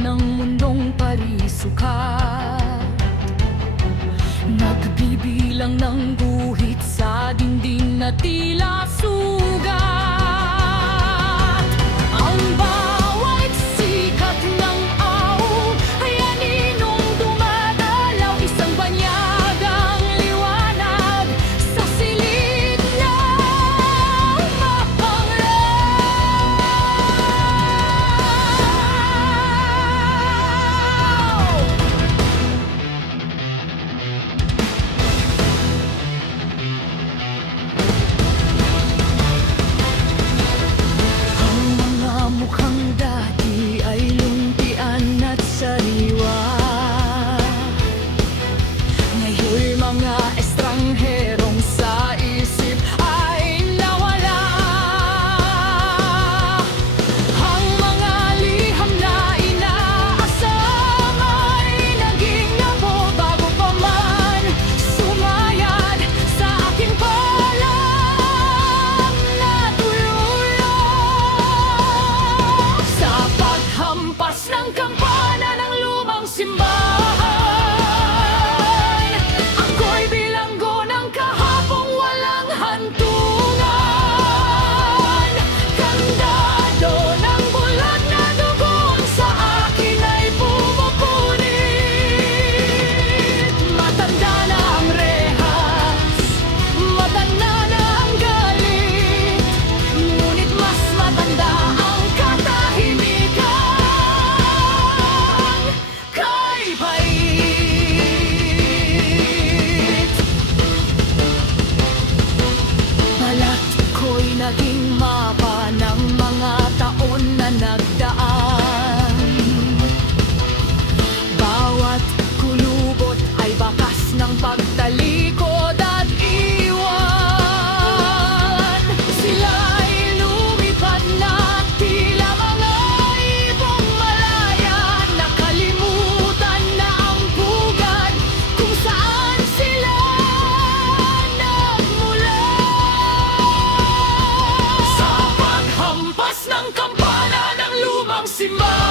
ng mundong parisukat, nagbibilang ng guhit sa dingding na tila sugat. Ang bawat sikat ng araw ay aninong dumadalaw, isang banyagang liwanag sa silid na mukhang dati ay luntian at sariwa. Ngayon'y mga estrangherong sa isip ay nawala. Ang mga liham na inaasam ay naging abo bago pa man sumayad sa aking palang natulog. Sa paghampas ng kampana ng lumang simbahan, ako'y bilanggo ng kahapong walang hantungan. Kandado ng bulag na dugon sa akin ay pumupunit. Matanda na ang rehas, matanda na ang galit, ngunit mas matanda ang katahimikan kay pait. Balat ko'y naging mapa ng mga taon na nagdaan. Bawat kulubot ay bakas ng pagtalikod at iwan. Sila'y lumipad na tila mga ibong malaya, nakalimutan na ang pugad kung saan sila nagmula. Sa paghampas ng kampana ng lumang simbahan,